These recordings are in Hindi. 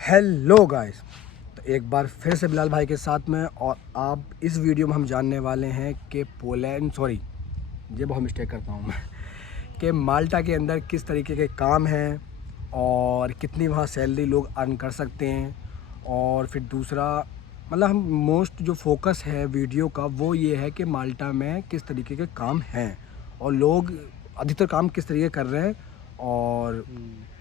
हेलो गाइस, तो एक बार फिर से बिलाल भाई के साथ में। और आप इस वीडियो में हम जानने वाले हैं कि ये बहुत मिस्टेक करता हूँ मैं कि माल्टा के अंदर किस तरीके के काम हैं और कितनी वहाँ सैलरी लोग अर्न कर सकते हैं। और फिर दूसरा मतलब हम मोस्ट जो फोकस है वीडियो का वो ये है कि माल्टा में किस तरीके के काम हैं और लोग अधिकतर काम किस तरीके कर रहे हैं। और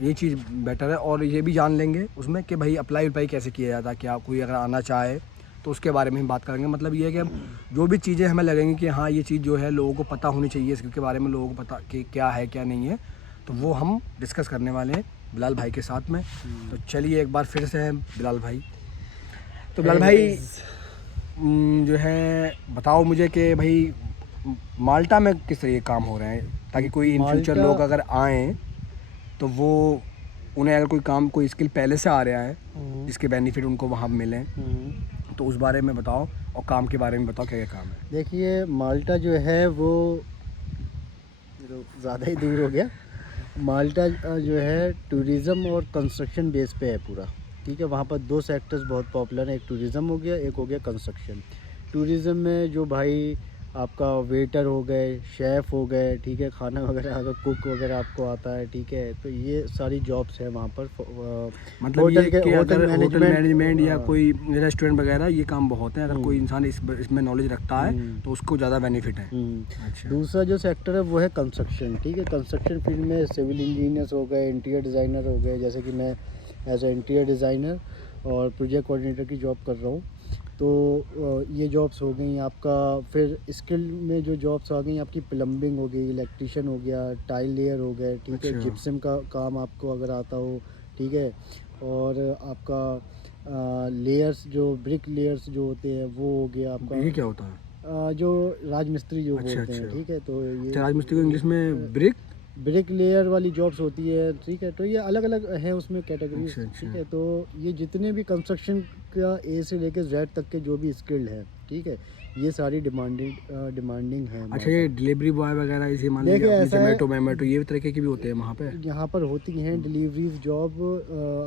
ये चीज़ बेटर है। और ये भी जान लेंगे उसमें कि भाई अप्लाई कैसे किया जाता है, क्या कोई अगर आना चाहे तो उसके बारे में हम बात करेंगे। मतलब ये है कि हम जो भी चीज़ें हमें लगेंगी कि हाँ ये चीज़ जो है लोगों को पता होनी चाहिए, इसके बारे में लोगों को पता कि क्या है क्या नहीं है, तो वो हम डिस्कस करने वाले हैं बिलाल भाई के साथ में। तो चलिए एक बार फिर से हैं बिलाल भाई। तो बिलाल भाई जो है बताओ मुझे कि भाई माल्टा में किस तरह के काम हो रहे हैं, ताकि कोई इन फ्यूचर लोग अगर आएँ तो वो उन्हें अगर कोई काम कोई स्किल पहले से आ रहा है जिसके बेनिफिट उनको वहाँ मिलें, तो उस बारे में बताओ। और काम के बारे में बताओ क्या क्या काम है। देखिए माल्टा जो है वो ज़्यादा ही दूर हो गया। माल्टा जो है टूरिज़्म और कंस्ट्रक्शन बेस पे है पूरा, ठीक है। वहाँ पर दो सेक्टर्स बहुत पॉपुलर हैं, एक टूरिज़्म हो गया, एक हो गया कंस्ट्रक्शन। टूरिज़्म में जो भाई आपका वेटर हो गए, शेफ़ हो गए, ठीक है, खाना वगैरह अगर कुक वगैरह आपको आता है, ठीक है, तो ये सारी जॉब्स हैं वहाँ पर। मतलब होटल ये के कि होटल अगर होटल मैनेजमेंट या हाँ। कोई रेस्टोरेंट वगैरह ये काम बहुत है। अगर कोई इंसान इसमें नॉलेज रखता है तो उसको ज़्यादा बेनिफिट है। अच्छा। दूसरा जो सेक्टर है वो है कंस्ट्रक्शन, ठीक है। कंस्ट्रक्शन फील्ड में सिविल इंजीनियर्स हो गए, इंटीरियर डिज़ाइनर हो गए, जैसे कि मैं एज ए इंटीरियर डिज़ाइनर और प्रोजेक्ट कोऑर्डिनेटर की जॉब कर रहा हूँ। तो ये जॉब्स हो गई आपका। फिर स्किल में जो जॉब्स आ गई आपकी, प्लम्बिंग हो गई, इलेक्ट्रिशियन हो गया, टाइल लेयर हो गए, ठीक है। अच्छा। जिप्सम का काम आपको अगर आता हो, ठीक है। और आपका लेयर्स जो ब्रिक लेयर्स जो होते हैं वो हो गया आपका। ये क्या होता है? जो राजमिस्त्री जो अच्छा बोलते हैं, अच्छा। ठीक है। तो ये अच्छा, राजमिस्त्री को इंग्लिश में ब्रिक। ब्रिक लेयर वाली जॉब्स होती है, ठीक है। तो ये अलग अलग है उसमें कैटेगरीज, अच्छा अच्छा। ठीक है। तो ये जितने भी कंस्ट्रक्शन का ए से लेकर जेड तक के जो भी स्किल्ड है, ठीक है, ये सारी डिमांडिंग है अच्छा, माल्टा ये में। डिलीवरी बॉय वगैरह इसे मान लीजिए देखिए अपनी ऐसा है, जोमेटो वेमेटो ये तरीके की भी होते हैं वहाँ पे। यहाँ पर होती हैं डिलीवरीज जॉब।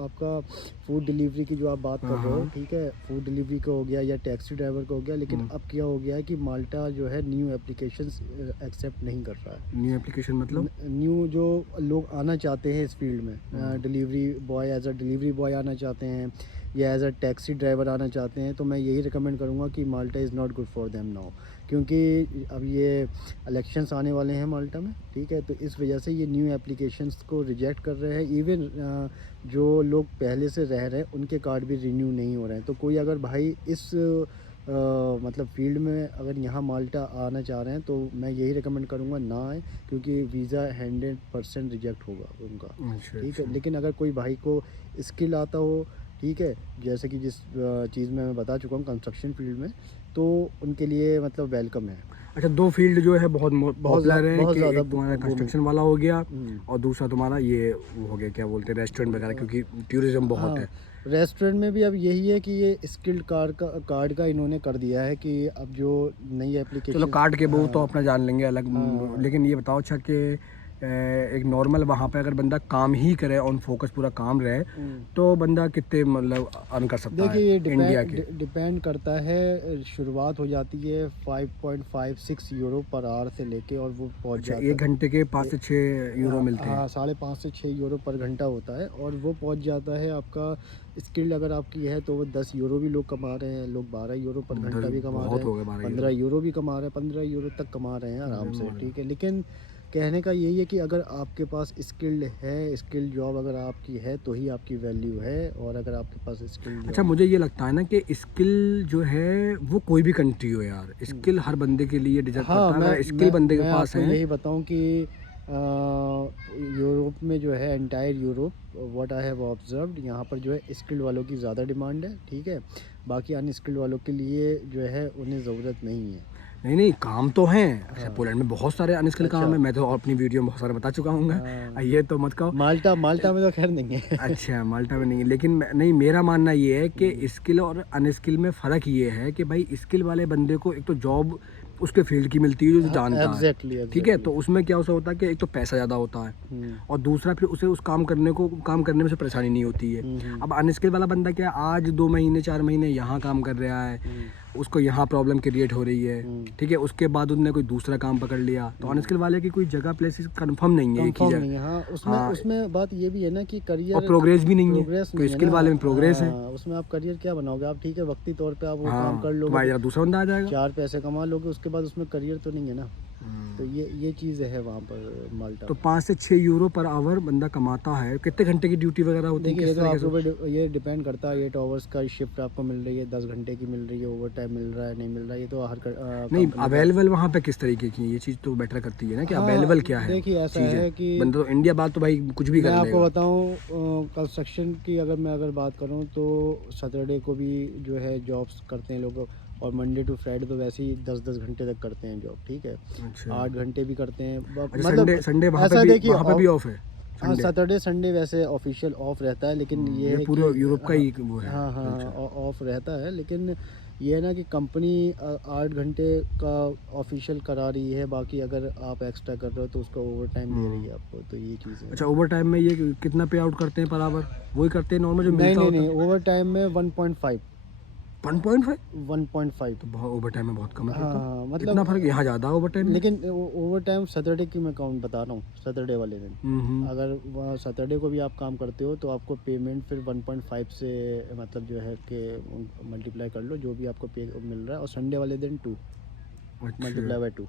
आपका फूड डिलीवरी की जो आप बात कर हाँ रहे हो, हाँ। ठीक है, फूड डिलीवरी का हो गया या टैक्सी ड्राइवर का हो गया। लेकिन अब क्या हो गया है कि माल्टा जो है न्यू एप्लीकेशंस एक्सेप्ट नहीं कर रहा है। न्यू एप्लीकेशन मतलब? न्यू जो लोग आना चाहते हैं इस फील्ड में, delivery boy, as a delivery boy आना चाहते हैं या एज अ टैक्सी ड्राइवर आना चाहते हैं, तो मैं यही रिकमेंड करूँगा कि Malta is not good for them now. क्योंकि अब ये इलेक्शंस आने वाले हैं माल्टा में, ठीक है। तो इस वजह से ये न्यू एप्लीकेशंस को रिजेक्ट कर रहे हैं। इवन जो लोग पहले से रह रहे हैं उनके कार्ड भी रिन्यू नहीं हो रहे हैं। तो कोई अगर भाई इस मतलब फील्ड में अगर यहाँ माल्टा आना चाह रहे हैं तो मैं यही रिकमेंड करूँगा ना आए, क्योंकि वीज़ा 100% रिजेक्ट होगा उनका, अच्छा ठीक है। अच्छा। लेकिन अगर कोई भाई को स्किल आता हो, ठीक है, जैसे कि जिस चीज़ में मैं बता चुका हूँ कंस्ट्रक्शन फील्ड में, तो उनके लिए मतलब वेलकम है। अच्छा, दो फील्ड जो है बहुत पॉपुलर हैं बहुत कि ज़्यादा एक तुम्हारा बूमिंग। कंस्ट्रक्शन वाला हो गया और दूसरा तुम्हारा ये वो हो गया क्या बोलते हैं रेस्टोरेंट वगैरह, क्योंकि टूरिज्म बहुत हाँ, है। रेस्टोरेंट में भी अब यही है कि ये स्किल्ड कार्ड का इन्होंने कर दिया है कि अब जो नई चलो एप्लीकेशन। कार्ड के वो तो हाँ अपना जान लेंगे अलग। हाँ। लेकिन ये बताओ अच्छा कि एक नॉर्मल वहाँ पे अगर बंदा काम ही करे, ऑन फोकस पूरा काम रहे, तो बंदा कितने मतलब अर्न कर सकता है देखिए ये इंडिया के? डिपेंड करता है। शुरुआत हो जाती है 5.56 यूरो पर आवर से लेके, और वो पहुंच अच्छा, जाता एक घंटे के 5 है। से 6 यूरो मिलते हैं? हाँ, 5.5 से 6 यूरो पर घंटा होता है, और वो पहुंच जाता है आपका। स्किल अगर आपकी है तो वो 10 यूरो भी लोग कमा रहे हैं, लोग 12 यूरो पर घंटा भी कमा रहे बहुत हैं, हो गए 12 15 यूरो। यूरो भी कमा रहे हैं, 15 यूरो तक कमा रहे हैं आराम से, ठीक है। लेकिन कहने का यही है कि अगर आपके पास स्किल्ड है, स्किल जॉब अगर आपकी है तो ही आपकी वैल्यू है, और अगर आपके पास स्किल अच्छा, जॉब। मुझे ये लगता है ना कि स्किल जो है वो कोई भी कंट्री हो यार, स्किल हर बंदे के लिए डिजर्व हाँ, करता है अगर स्किल बंदे के मैं पास आपको है। यही बताऊं कि यूरोप में जो है, entire Europe, what I have observed, यहाँ पर जो है स्किल्ड वालों की ज़्यादा डिमांड है, ठीक है। बाकी अनस्किल्ड वालों के लिए जो है उन्हें ज़रूरत नहीं है। नहीं नहीं, काम तो हैं। अच्छा, हाँ। पोलैंड में बहुत सारे अनस्किल काम अच्छा। है, मैं तो अपनी वीडियो में बहुत सारे बता चुका हूँ। ये तो मत कहो। माल्टा माल्टा में तो खैर नहीं है। अच्छा, माल्टा में नहीं है, लेकिन नहीं, मेरा मानना ये है कि स्किल और अनस्किल में फ़र्क ये है कि भाई स्किल वाले बंदे को एक तो जॉब उसके फील्ड की मिलती है जो जानता है। एग्जैक्टली ठीक है, तो उसमें क्या होता है कि एक तो पैसा ज़्यादा होता है और दूसरा फिर उसे उस काम करने में से परेशानी नहीं होती है। अब अनस्किल वाला बंदा क्या है, आज 2 महीने 4 महीने यहाँ काम कर रहा है, उसको यहाँ प्रॉब्लम क्रिएट हो रही है, ठीक है, उसके बाद उन्होंने कोई दूसरा काम पकड़ लिया, तो अनस्किल वाले की कोई जगह प्लेसेस कंफर्म नहीं है, एक ही कंफर्म जगह। नहीं है। हाँ, उसमें हाँ। उसमें बात ये भी है ना कि करियर और प्रोग्रेस भी नहीं है, प्रोग्रेस कोई नहीं है स्किल ना। वाले में प्रोग्रेस है। हाँ, उसमें आप करियर क्या बनाओगे आप? ठीक है, वक्ती तौर पे आप वो काम हाँ, कर तो भाई लोगे, यार दूसरा बंदा आ जाएगा। 4 पैसे कमा लोगे, उसके बाद उसमें करियर तो नहीं है ना। तो ये चीज़ है वहाँ पर माल्टा तो में। 5 से 6 यूरो पर आवर बंदा कमाता है। कितने घंटे की ड्यूटी वगैरह होती है, देखिए, ये किस तो तरीके आपके से? ऊपर ये डिपेंड करता है। 8 आवर्स का शिफ्ट आपको मिल रही है, 10 घंटे की मिल रही है, ओवर टाइम मिल रहा है नहीं मिल रहा है, ये तो हर नहीं, कंपनी का। अवेलेबल वहाँ पे किस तरीके की है? ये चीज़ तो बेटर करती है ना कि हाँ, अवेलेबल क्या है। देखिए ऐसा चीज़ है कि बंदा तो इंडिया बात तो भाई कुछ भी मैं कर आपको लेगा। बताऊं, कंस्ट्रक्शन की अगर बात करूं तो सैटरडे को भी जो है जॉब्स करते हैं लोग, और मंडे टू फ्राइडे तो वैसे ही 10-10 घंटे तक करते हैं जॉब, ठीक है। अच्छा 8 घंटे भी करते हैं, अच्छा, संडे वहाँ ऐसा पे भी देखिए ऑफ है। हाँ, संडे सैटरडे संडे वैसे ऑफिशियल ऑफ रहता है, लेकिन ये ये है पूरे कि यूरोप का ही वो है। हाँ हाँ अच्छा। ऑफ रहता है, लेकिन ये है ना कि कंपनी 8 घंटे का ऑफिशियल करा रही है, बाकी अगर आप एक्स्ट्रा कर रहे हो तो उसका ओवर टाइम दे रही है आपको, तो ये चीज़ है। अच्छा, ओवर टाइम में ये कितना पे आउट करते हैं पर आवर? वही करते हैं नॉर्मल जो नहीं मिलता नहीं होता नहीं, है? ओवर टाइम में 1.5 1.5? 1.5। तो बहुत ओवर टाइम में बहुत कम है फिर तो। हाँ, मतलब इतना फर्क यहाँ ज़्यादा ओवर टाइम में। लेकिन ओवर टाइम सैटरडे की मैं काउंट बता रहा हूँ, सैटरडे वाले दिन अगर वहाँ सैटरडे को भी आप काम करते हो तो आपको पेमेंट फिर 1.5 से मतलब जो है कि मल्टीप्लाई कर लो जो भी आपको पे मिल रहा है, और संडे वाले दिन 2 अच्छा। मल्टीप्लाई बाय 2,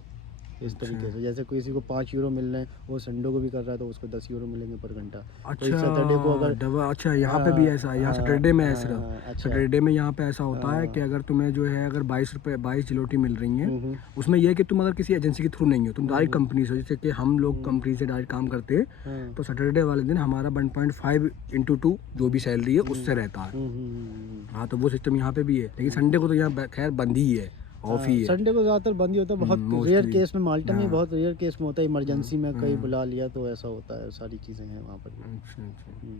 इस तरीके से। जैसे किसी को 5 यूरो मिल रहे हैं, वो संडे को भी कर रहा है तो उसको 10 यूरो मिलेंगे पर घंटा। तो इस सैटरडे को अगर डबल। अच्छा, यहाँ पे भी ऐसा है, यहाँ सैटरडे में ऐसा। अच्छा। सैटरडे में यहाँ पे ऐसा होता है कि अगर तुम्हें जो है अगर 22 जिलोटी मिल रही हैं, उसमें यह है कि तुम अगर किसी एजेंसी के थ्रू नहीं हो, तुम डायरेक्ट कंपनी से, जैसे कि हम लोग कंपनी से डायरेक्ट काम करते हैं, तो सैटरडे वाले दिन हमारा 1.5 इंटू 2 जो भी सैलरी है उससे रहता है। हाँ, तो वो सिस्टम यहाँ पे भी है, लेकिन संडे को तो यहाँ खैर बंद ही है, ऑफ ही है। संडे को ज़्यादातर बंद ही होता है, बहुत रेयर mostly। केस में, माल्टा में हाँ। बहुत रेयर केस में होता है, इमरजेंसी में कहीं बुला लिया तो ऐसा होता है, सारी चीज़ें हैं वहाँ पर। अच्छा अच्छा। हम्म,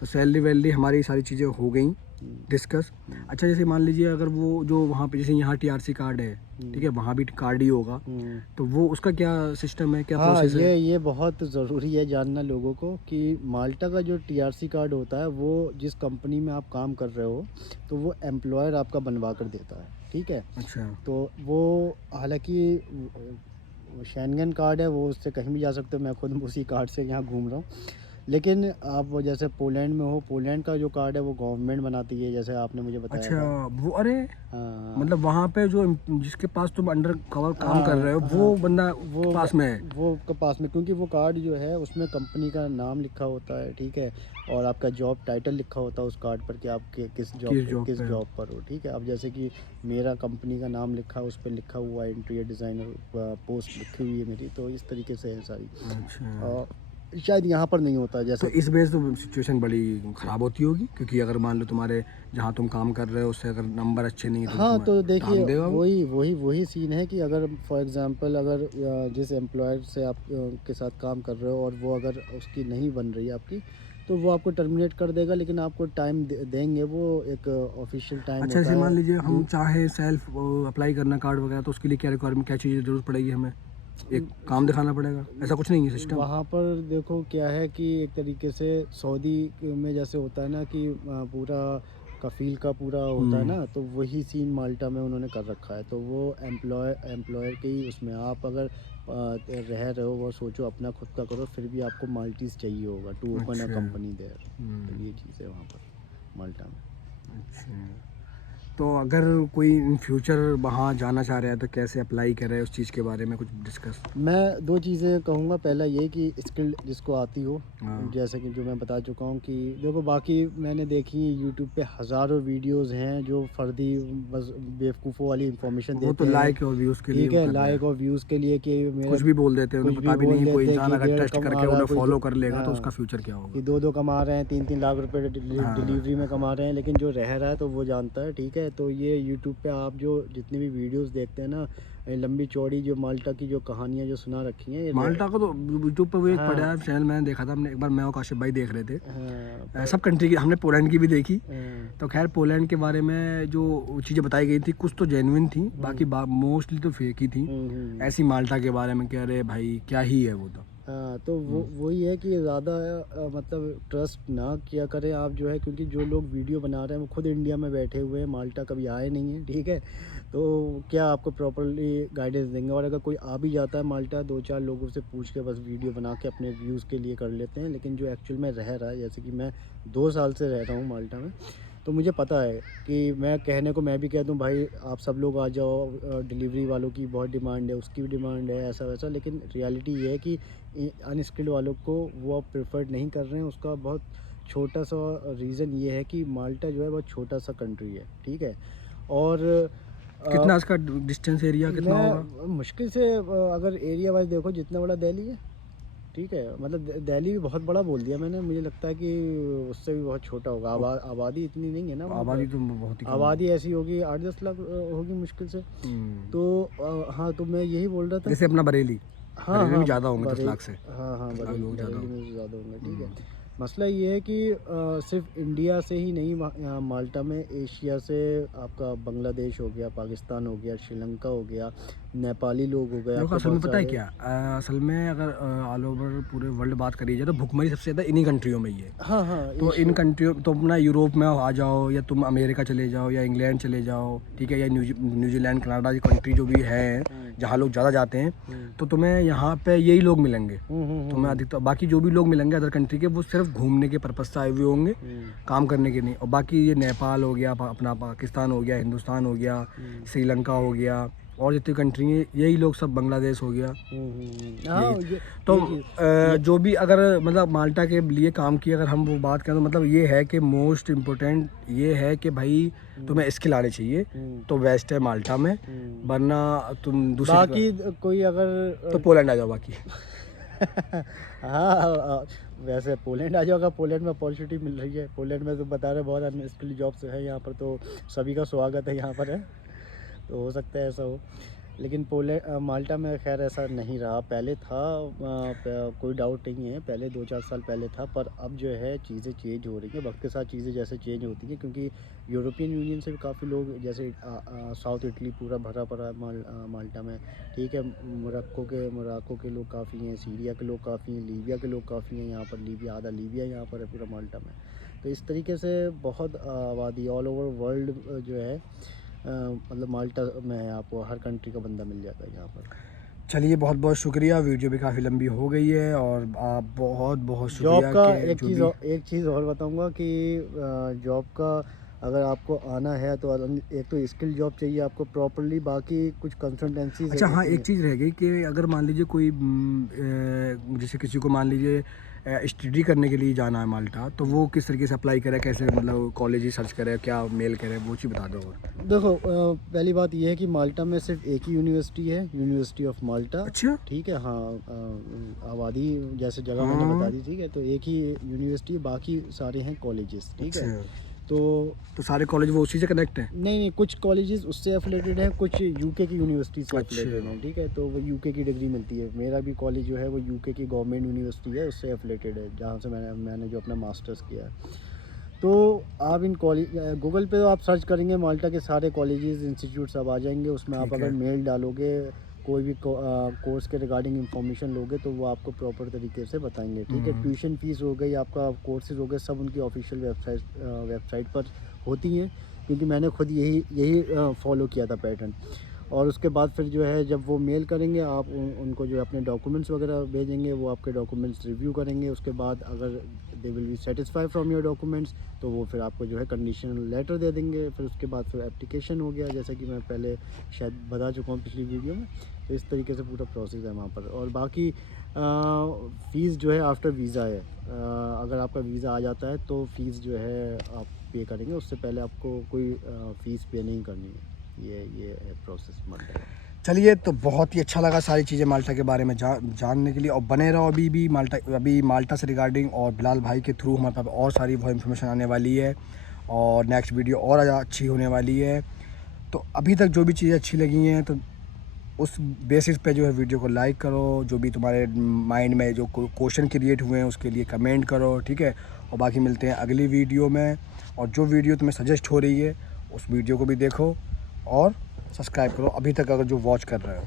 तो सैलरी वैलरी हमारी सारी चीज़ें हो गई डिस्कस। अच्छा, जैसे मान लीजिए अगर वो जो वहाँ पे जैसे यहाँ TRC कार्ड है, ठीक है, वहाँ भी कार्ड ही होगा, तो वो उसका क्या सिस्टम है, क्या हाँ, प्रोसेस है? ये बहुत ज़रूरी है जानना लोगों को कि माल्टा का जो TRC कार्ड होता है वो जिस कंपनी में आप काम कर रहे हो तो वो एम्प्लॉयर आपका बनवा कर देता है, ठीक है। अच्छा तो वो हालांकि शेंगन कार्ड है, वो उससे कहीं भी जा सकते हो, मैं खुद उसी कार्ड से यहाँ घूम रहा हूँ। लेकिन आप जैसे पोलैंड में हो, पोलैंड का जो कार्ड है वो गवर्नमेंट बनाती है, जैसे आपने मुझे बताया अच्छा। था। वो अरे हाँ, मतलब वहाँ पे जो जिसके पास तुम अंडर कवर काम कर रहे हो हाँ, वो बंदा वो पास में है? वो के पास में, क्योंकि वो कार्ड जो है उसमें कंपनी का नाम लिखा होता है, ठीक है, और आपका जॉब टाइटल लिखा होता है उस कार्ड पर कि आप किस किस जॉब जॉब पर हो, ठीक है। अब जैसे कि मेरा कंपनी का नाम लिखा है, उस पर लिखा हुआ है इंटीरियर डिज़ाइनर, पोस्ट लिखी हुई है मेरी, तो इस तरीके से है सारी। अच्छा। और शायद यहाँ पर नहीं होता तो जैसे। इस बेस तो सिचुएशन बड़ी ख़राब होती होगी, क्योंकि अगर मान लो तुम्हारे जहाँ तुम काम कर रहे हो उससे अगर नंबर अच्छे नहीं है तो हाँ, तो तुम्हें देखिए काम देगा वो? वही सीन है कि अगर फॉर एग्जांपल अगर जिस एम्प्लॉयर से आप के साथ काम कर रहे हो और वो अगर उसकी नहीं बन रही है आपकी, तो वो आपको टर्मिनेट कर देगा, लेकिन आपको टाइम देंगे, वो एक ऑफिशियल टाइम अच्छा, होता जैसे मान है। लीजिए हम चाहे सेल्फ अप्लाई करना कार्ड वगैरह, तो उसके लिए क्या रिक्वायरमेंट, क्या चीज़ें जरूरत पड़ेगी हमें? एक काम दिखाना पड़ेगा, ऐसा कुछ नहीं है सिस्टम? वहाँ पर देखो क्या है कि एक तरीके से सऊदी में जैसे होता है ना कि पूरा कफील का पूरा होता है ना, तो वही सीन माल्टा में उन्होंने कर रखा है। तो वो एम्प्लॉयर के ही उसमें आप अगर रह रहे हो, वो सोचो अपना खुद का करो, फिर भी आपको माल्टीज चाहिए होगा टू ओपन अ अच्छा। Company there. तो ये चीज़ है वहाँ पर माल्टा में। अच्छा, तो अगर कोई इन फ्यूचर वहाँ जाना चाह रहा है तो कैसे अप्लाई करे, उस चीज़ के बारे में कुछ डिस्कस? मैं 2 चीज़ें कहूँगा, पहला ये कि स्किल जिसको आती हो, हाँ। जैसे कि जो मैं बता चुका हूँ कि देखो, बाकी मैंने देखी यूट्यूब पे हज़ारों वीडियोस हैं जो फर्जी बस बेवकूफ़ों वाली इन्फॉर्मेशन वो देते तो हैं, लाइक और व्यूज़ के लिए ठीक वो है, कर रहे लाइक हैं। और व्यूज़ के लिए कि मेरा कुछ भी बोल देते हैं, कुछ उन्हें भी पता भी बोल नहीं है, कोई देते हैं इंसान कि अगर डेढ़ ट्रस्ट कमा करके रहा उन्हें कोई फॉलो कर लेगा तो हाँ, उसका फ्यूचर क्या होगा? कि 2-2 कमा रहे हैं, 3-3 लाख रुपए हाँ। डिलीवरी में कमा रहे हैं, लेकिन जो रह रहा है तो वो जानता है, ठीक है। तो ये यूट्यूब पे आप जो जितनी भी वीडियोस देखते हैं ना, लंबी चौड़ी जो माल्टा की जो कहानियाँ जो सुना रखी हैं, ये माल्टा को तो यूट्यूब पर वो एक हाँ। पड़ा है चैनल, मैंने देखा था, हमने एक बार मैं और काशिफ भाई देख रहे थे। हाँ, सब कंट्री की, हमने पोलैंड की भी देखी। हाँ, तो खैर पोलैंड के बारे में जो चीज़ें बताई गई थी कुछ तो जेन्युइन थी, बाकी मोस्टली तो फेक ही थी। ऐसी माल्टा के बारे में कह रहे भाई क्या ही है वो तो। हाँ, तो वो वही है कि ज़्यादा मतलब ट्रस्ट ना किया करें आप जो है, क्योंकि जो लोग वीडियो बना रहे हैं वो खुद इंडिया में बैठे हुए हैं, माल्टा कभी आए नहीं हैं, ठीक है। तो क्या आपको प्रॉपरली गाइडेंस देंगे, और अगर कोई आ भी जाता है माल्टा, 2-4 लोगों से पूछ के बस वीडियो बना के अपने व्यूज़ के लिए कर लेते हैं। लेकिन जो एक्चुअल में रह रहा है, जैसे कि मैं 2 साल से रह रहा हूँ माल्टा में, तो मुझे पता है कि मैं कहने को मैं भी कह दूं भाई आप सब लोग आ जाओ, डिलीवरी वालों की बहुत डिमांड है, उसकी भी डिमांड है, ऐसा वैसा, लेकिन रियलिटी ये है कि अनस्किल्ड वालों को वो आप प्रेफर्ड नहीं कर रहे हैं। उसका बहुत छोटा सा रीज़न ये है कि माल्टा जो है बहुत छोटा सा कंट्री है, ठीक है। और कितना इसका डिस्टेंस एरिया कितना होगा? मैं मुश्किल से अगर एरिया वाइज देखो, जितना बड़ा दिल्ली है, ठीक है, मतलब दिल्ली भी बहुत बड़ा बोल दिया मैंने, मुझे लगता है कि उससे भी बहुत छोटा होगा। आबादी इतनी नहीं है ना वहाँ आबादी पर। तो बहुत ही कम आबादी ऐसी होगी 8-10 लाख होगी मुश्किल से। है। तो हाँ, तो मैं यही बोल रहा था। जैसे अपना बरेली, हाँ बरेली हाँ, में ज़्यादा होंगे 10 बरेली, लाख से। हाँ हाँ, 10 लाख लोग ज़्यादा बरेली होंगे। में ज़्यादा होंगे, ठीक है। मसला ये है कि सिर्फ इंडिया से ही नहीं, यहाँ माल्टा में एशिया से आपका बांग्लादेश हो गया, पाकिस्तान हो गया, श्रीलंका हो गया, नेपाली लोग हो गए देखो आपके असल में बहुत पता है सारे। क्या, असल में अगर ऑल ओवर पूरे वर्ल्ड बात करी जाए तो भुखमरी सबसे ज़्यादा इन्हीं कंट्रियों में ही है। हाँ हाँ, तो इन कंट्रियों, तो अपना यूरोप में आ जाओ, या तुम अमेरिका चले जाओ, या इंग्लैंड चले जाओ, ठीक है, या न्यूजीलैंड कनाडा की कंट्री जो भी है जहाँ लोग ज़्यादा जाते हैं, तो तुम्हें यहाँ पे यही लोग मिलेंगे। तुम्हें अधिकतर बाकी जो भी लोग मिलेंगे अदर कंट्री के, वो सिर्फ घूमने के पर्पज़ से आए हुए होंगे, काम करने के नहीं। और बाकी ये नेपाल हो गया, अपना पाकिस्तान हो गया, हिंदुस्तान हो गया, श्रीलंका हो गया, और जितनी कंट्री हैं यही लोग सब, बांग्लादेश हो गया। हाँ, तो जो भी अगर मतलब माल्टा के लिए काम किया, अगर हम वो बात करें तो मतलब ये है कि मोस्ट इम्पोर्टेंट ये है कि भाई तुम्हें स्किल आने चाहिए, तो बेस्ट है माल्टा में। वरना तुम दूसरी बाकी कोई अगर तो पोलैंड आ जाओ बाकी। हाँ, वैसे पोलैंड आ जाओगा, पोलैंड में अपॉर्चुनिटी मिल रही है। पोलैंड में तो बता रहे बहुत अनस्किल्ड जॉब्स है यहाँ पर, तो सभी का स्वागत है यहाँ पर है, तो हो सकता है ऐसा हो। लेकिन माल्टा में खैर ऐसा नहीं रहा, पहले था, कोई डाउट नहीं है, पहले 2-4 साल पहले था, पर अब जो है चीज़ें चेंज हो रही हैं वक्त के साथ, चीज़ें जैसे चेंज होती हैं, क्योंकि यूरोपियन यूनियन से भी काफ़ी लोग, जैसे साउथ इटली पूरा भरा पड़ा है माल्टा में, ठीक है। मोरक्को के लोग काफ़ी हैं, सीरिया के लोग काफ़ी हैं, लीबिया के लोग काफ़ी हैं यहाँ पर, आधा लीबिया यहाँ पर है पूरा माल्टा में। तो इस तरीके से बहुत आबादी ऑल ओवर वर्ल्ड जो है, मतलब माल्टा में आपको हर कंट्री का बंदा मिल जाता है यहाँ पर। चलिए बहुत बहुत शुक्रिया, वीडियो भी काफ़ी लंबी हो गई है, और आप बहुत बहुत जॉब शुक्रिया का कि एक चीज़ और बताऊंगा कि जॉब का अगर आपको आना है तो एक तो स्किल जॉब चाहिए आपको प्रॉपरली, बाकी कुछ कंसल्टेंसीज। अच्छा हाँ, एक चीज़ रह गई कि अगर मान लीजिए कोई जैसे किसी को मान लीजिए स्टडी करने के लिए जाना है माल्टा, तो वो किस तरीके से अप्लाई करे, कैसे मतलब कॉलेज ही सर्च करे, क्या मेल करे, वो चीज़ बता दो। और देखो, पहली बात यह है कि माल्टा में सिर्फ एक ही यूनिवर्सिटी है, यूनिवर्सिटी ऑफ माल्टा। अच्छा, ठीक है, हाँ, आबादी जैसे जगह मैंने बता दी, ठीक है, तो एक ही यूनिवर्सिटी है, बाकी सारे हैं कॉलेजेस, ठीक है। तो सारे कॉलेज वो उसी से कनेक्ट हैं? नहीं, कुछ कॉलेजेस उससे एफिलेटेड हैं, कुछ यूके की यूनिवर्सिटी से अच्छा। एफिलेटेड हैं, ठीक है, तो वो यूके की डिग्री मिलती है। मेरा भी कॉलेज जो है वो यूके की गवर्नमेंट यूनिवर्सिटी है, उससे एफिलेटेड है, जहाँ से मैंने जो अपना मास्टर्स किया है। तो आप इन कॉलेज गूगल पे तो आप सर्च करेंगे माल्टा के सारे कॉलेजेस इंस्टीट्यूट्स अब आ जाएंगे, उसमें आप अगर मेल डालोगे, कोई भी कोर्स के रिगार्डिंग इंफॉर्मेशन लोगे, तो वो आपको प्रॉपर तरीके से बताएंगे, ठीक है। ट्यूशन फीस हो गई, आपका कोर्सेज हो गए, सब उनकी ऑफिशियल वेबसाइट पर होती हैं, क्योंकि मैंने खुद यही फॉलो किया था पैटर्न। और उसके बाद फिर जो है जब वो मेल करेंगे, आप उनको जो अपने डॉक्यूमेंट्स वगैरह भेजेंगे, वो आपके डॉक्यूमेंट्स रिव्यू करेंगे। उसके बाद अगर they will be satisfy from your documents, तो वो फिर आपको जो है कंडीशनल लेटर दे देंगे। फिर उसके बाद फिर एप्लीकेशन हो गया, जैसे कि मैं पहले शायद बता चुका हूँ पिछली वीडियो में। तो इस तरीके से पूरा प्रोसेस है वहाँ पर। और बाकी फ़ीस जो है आफ्टर वीज़ा है, अगर आपका वीज़ा आ जाता है तो फ़ीस जो है आप पे करेंगे, उससे पहले आपको कोई फ़ीस पे नहीं करनी है। ये है प्रोसेस माल्टा का। चलिए, तो बहुत ही अच्छा लगा सारी चीज़ें माल्टा के बारे में जानने के लिए, और बने रहो अभी माल्टा से रिगार्डिंग, और बिलाल भाई के थ्रू हमारे पास और सारी वो इन्फॉर्मेशन आने वाली है, और नेक्स्ट वीडियो और अच्छी होने वाली है। तो अभी तक जो भी चीज़ें अच्छी लगी हैं, तो उस बेसिस पे जो है वीडियो को लाइक करो, जो भी तुम्हारे माइंड में जो क्वेश्चन क्रिएट हुए हैं उसके लिए कमेंट करो, ठीक है। और बाकी मिलते हैं अगली वीडियो में, और जो वीडियो तुम्हें सजेस्ट हो रही है उस वीडियो को भी देखो और सब्सक्राइब करो अभी तक अगर जो वॉच कर रहे हो।